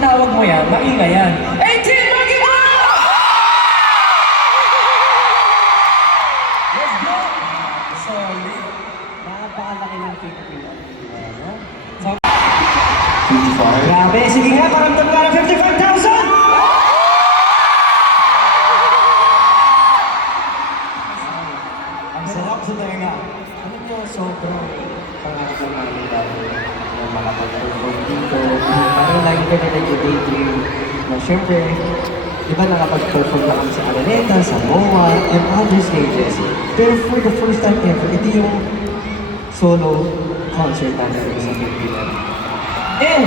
tinawag mo yan, maingay yan. 18, mag-iba! Let's go! Sorry. Napakalaki ng Pilipino. So, 55. grabe, sige nga, paramdam ka ng 55,000! Ang sarap sa tenga. Ano nyo, sobrang pangarap ng namin dahil na makapag-perform dito. Parang lagi ka na nag-daydream na syempre, di ba nakapag-perform na kami sa Araneta, sa MOA, and other stages. Pero for the first time ever, ito yung solo concert natin dito sa Pilipinas. And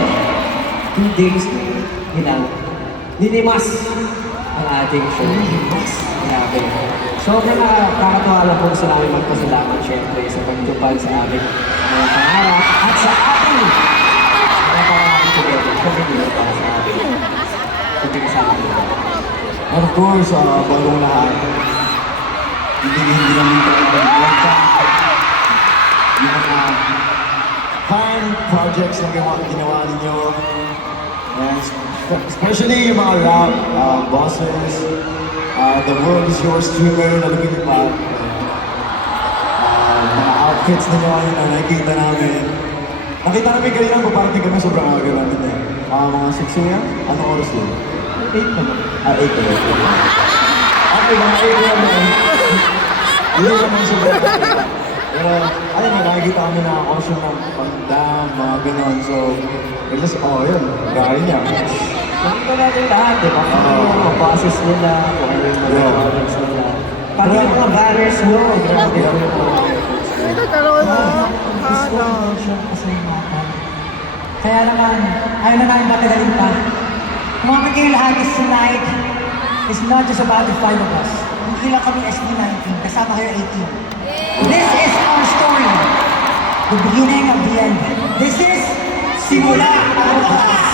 2 days nilang nilimas ang ating show. Grabe. Sobrang nakakatawa lang po sa namin magpasalamat syempre sa pagtupad sa aming mga pangarap at sa ating mga pangarap together. Syempre dito para sa ating pagkakasama nila. And of course, bagong lahat, hindi namin talaga yung mga fan projects na ginawa ninyo. And especially yung mga rap bosses, The World Is Yours streamer na lumilipad. Mga outfits ninyo ngayon na nakikita namin. Nakita namin kanina pa party kami sobrang aga namin eh. Mga 6 yan? Anong oras yun? 8 naman. 8 na. Okay, mga 8 yan. Yun naman sobrang aga. Pero, ayun, nakikita kami na costume ng pang-dam, mga ganon. So, at least, yun, gaya niya. Nakita natin lahat, di ba? Kung ano yung mga bosses nila, kung ano yung mga products nila. Pati yung mga banners mo, grabe yung mga efforts nila. Ito talaga na. Discrimination pasalamatan. Kaya naman, ayaw na namin matagaling pa. Umamit kayo lahat is tonight is not just about the 5 of us. Hindi lang kami SB19, kasama kayo 18. This is our story. The beginning of the end. This is Simula ang Wakas.